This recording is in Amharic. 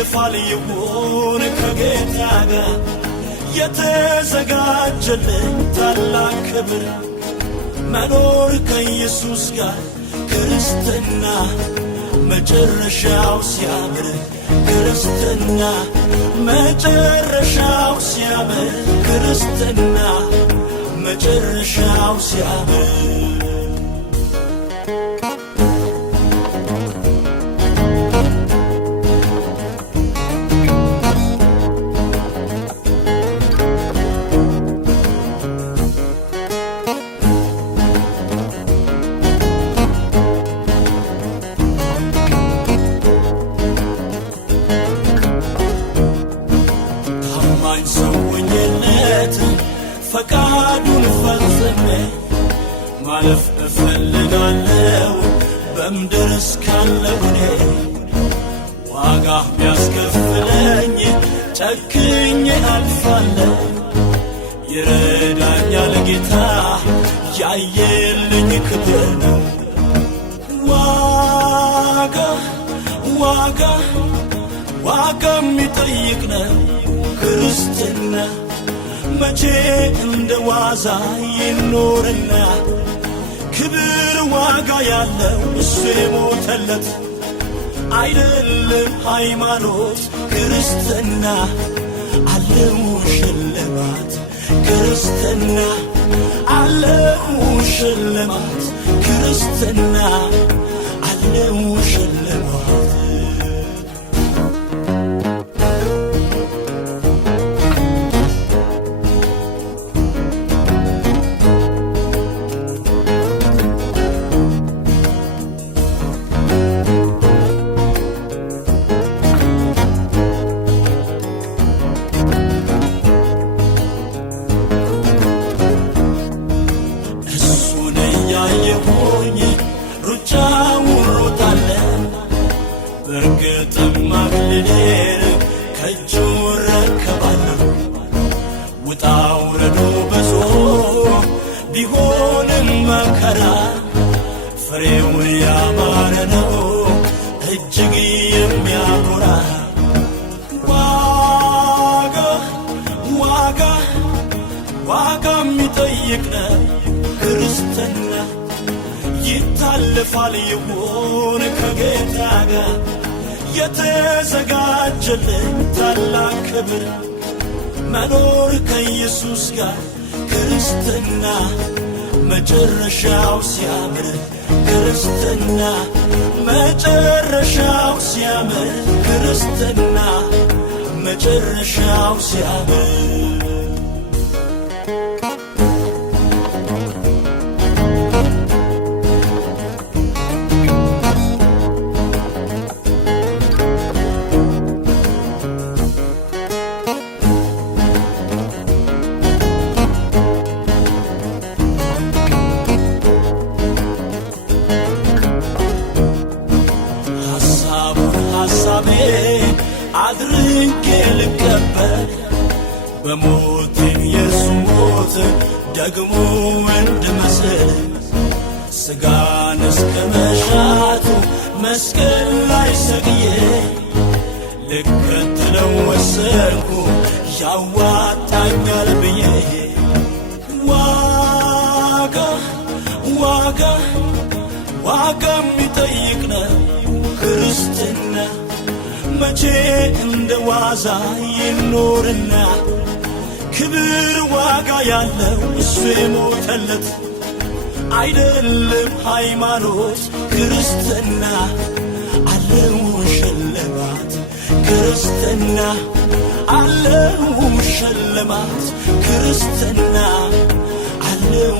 ይታለፋል ይሆን ከጌታ ጋር የተዘጋጀልኝ ታላቅ ክብር መኖር ከኢየሱስ ጋር ክርስትና መጨረሻው ሲያምር ክርስትና መጨረሻው ሲያምር ክርስትና መጨረሻው ሲያምር ፈቃዱን ፈጽሜ ማለፍ እፈልጋለሁ በምድር እስካለሁ እኔ ዋጋ ቢያስከፍለኝ ጨክኜ አልፋለሁ ይረዳኛል ጌታ ያየልኝ ክብር ነው ዋጋ የሚጠይቅ ነው ክርስትና መቼ እንደ ዋዛ ይኖርና ክብር ዋጋ ያለው እሱ የሞተለት አይደለም ሃይማኖት ክርስትና አለው ሽልማት ክርስትና አለው ሽልማት ክርስትና አለው ሽልማት ሩጫውን ሮጣለሁ በእርግጥም አክሊሌን ከእጁ እረከባለሁ ውጣ ውረዱ ብዙ ቢሆንም መከራ ፍሬው ያማረ ነው እጅግ የሚያኮራ ዋጋ የሚጠይቅ ነው ክርስትና ይታለፋል ይሆን ከጌታ ጋር የተዘጋጀልኝ ታላቅ ክብር መኖር ከኢየሱስ ጋር ክርስትና መጨረሻው ሲያምር ክርስትና መጨረሻው ሲያምር ክርስትና መጨረሻው ሲያምር አድርጌ ልቀበል በሞቴ የሱ ሞት ደግሞ እንድመስል ስጋን እስከ መሻቱ መስቀል ላይ ሰግዬ ልከተለው ወሰንኩ ያዋጣኛል ብዬ ዋጋ የሚጠይቅ ነው ክርስትና መቼ እንደ ዋዛ ይኖርና ክብር ዋጋ ያለው እሱ የሞተለት አይደለም ሃይማኖት ክርስትና አለው ሽልማት ክርስትና አለው ሽልማት ክርስትና አለው